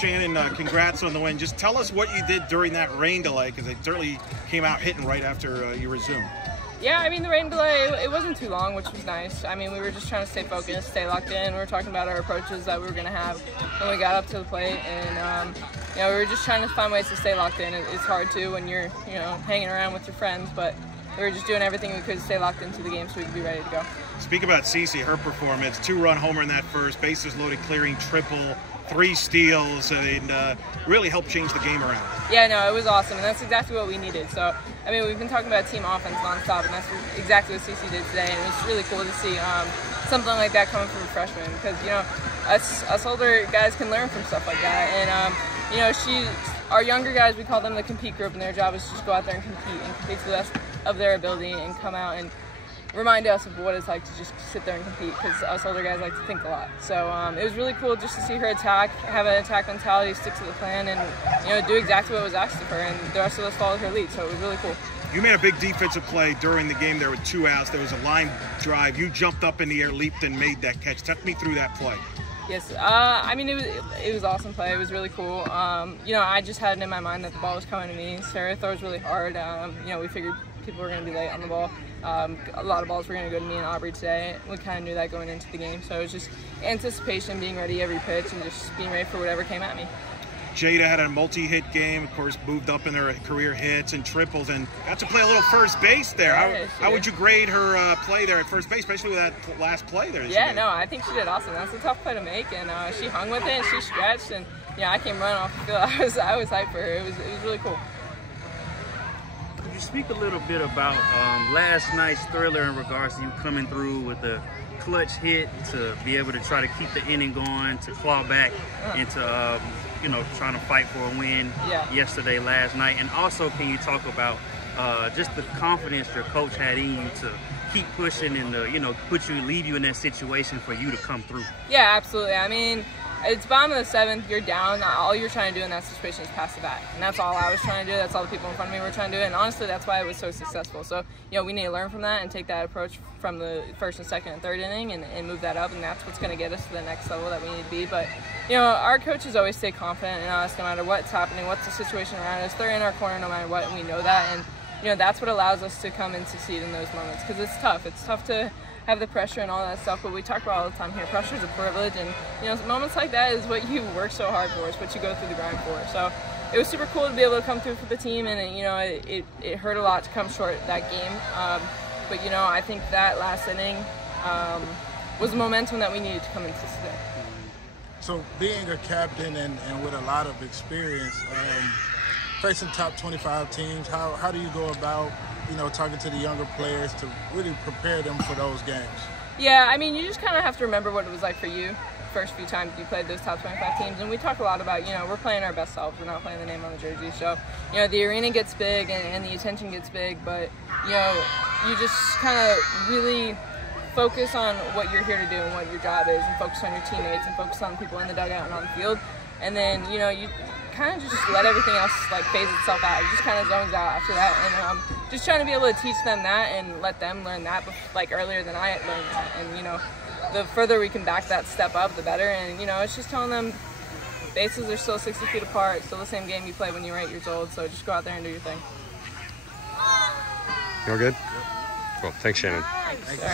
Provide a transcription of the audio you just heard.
Shannon, congrats on the win. Just tell us what you did during that rain delay, because it certainly came out hitting right after you resumed. Yeah, I mean, the rain delay, it wasn't too long, which was nice. I mean, we were just trying to stay focused, stay locked in. We were talking about our approaches that we were going to have when we got up to the plate. And, you know, we were just trying to find ways to stay locked in. It's hard to when you're, you know, hanging around with your friends, but we were just doing everything we could to stay locked into the game so we could be ready to go. Speak about Cece, her performance. 2-run homer in that first, bases loaded, clearing triple, 3 steals, and really helped change the game around. Yeah, no, it was awesome, and that's exactly what we needed. So, I mean, we've been talking about team offense nonstop, and that's exactly what Cece did today, and it was really cool to see something like that coming from a freshman, because, you know, us older guys can learn from stuff like that, and, you know, our younger guys, we call them the compete group, and their job is to just go out there and compete to the best of their ability and come out and remind us of what it's like to just sit there and compete, because us older guys like to think a lot. So it was really cool just to see her attack, have an attack mentality, stick to the plan, and, you know, do exactly what was asked of her, and the rest of us followed her lead, so it was really cool. You made a big defensive play during the game there with 2 outs. There was a line drive. You jumped up in the air, leaped, and made that catch. Take me through that play. Yes, I mean, it was awesome play. It was really cool. You know, I just had it in my mind that the ball was coming to me. Sarah throws really hard. You know, we figured people were going to be late on the ball. A lot of balls were going to go to me and Aubrey today. We kind of knew that going into the game. So it was just anticipation, being ready every pitch, and just being ready for whatever came at me. Jada had a multi-hit game, of course, moved up in her career hits and triples, and got to play a little first base there. How would you grade her play there at first base, especially with that last play there? Yeah, no, I think she did awesome. That's a tough play to make, and she hung with it, and she stretched, and yeah, I came running off the field. I was hyped for her. It was really cool. Could you speak a little bit about last night's thriller in regards to you coming through with the clutch hit to be able to try to keep the inning going, to claw back into you know, trying to fight for a win yesterday, last night, and also can you talk about just the confidence your coach had in you to keep pushing and you know, leave you in that situation for you to come through? Yeah, absolutely. I mean, it's bottom of the 7th, you're down. All you're trying to do in that situation is pass the bat. And that's all I was trying to do. That's all the people in front of me were trying to do. And honestly, that's why it was so successful. So, you know, we need to learn from that and take that approach from the 1st and 2nd and 3rd inning and move that up. And that's what's going to get us to the next level that we need to be. But, you know, our coaches always stay confident in us no matter what's happening, what's the situation around us. They're in our corner no matter what, and we know that. And, you know, that's what allows us to come and succeed in those moments, because it's tough. It's tough to have the pressure and all that stuff, but we talk about all the time here, pressure is a privilege, and, you know, moments like that is what you work so hard for, it's what you go through the grind for. So it was super cool to be able to come through for the team, and, you know, it hurt a lot to come short that game, but, you know, I think that last inning was the momentum that we needed to come into today. So being a captain and with a lot of experience, facing top 25 teams, how do you go about, you know, talking to the younger players to really prepare them for those games? Yeah, I mean, you just kind of have to remember what it was like for you first few times you played those top 25 teams. And we talk a lot about, you know, we're playing our best selves. We're not playing the name on the jersey. So, you know, the arena gets big and the attention gets big, but, you know, you just kind of really focus on what you're here to do and what your job is, and focus on your teammates and focus on the people in the dugout and on the field. And then, you know, you kind of just let everything else like phase itself out. It just kind of zones out after that, and just trying to be able to teach them that and let them learn that like earlier than I learned that. And, you know, the further we can back that step up, the better. And, you know, it's just telling them bases are still 60 feet apart, still the same game you played when you were 8 years old, so just go out there and do your thing. You all good? Yep. Well, thanks, Shannon. Thanks.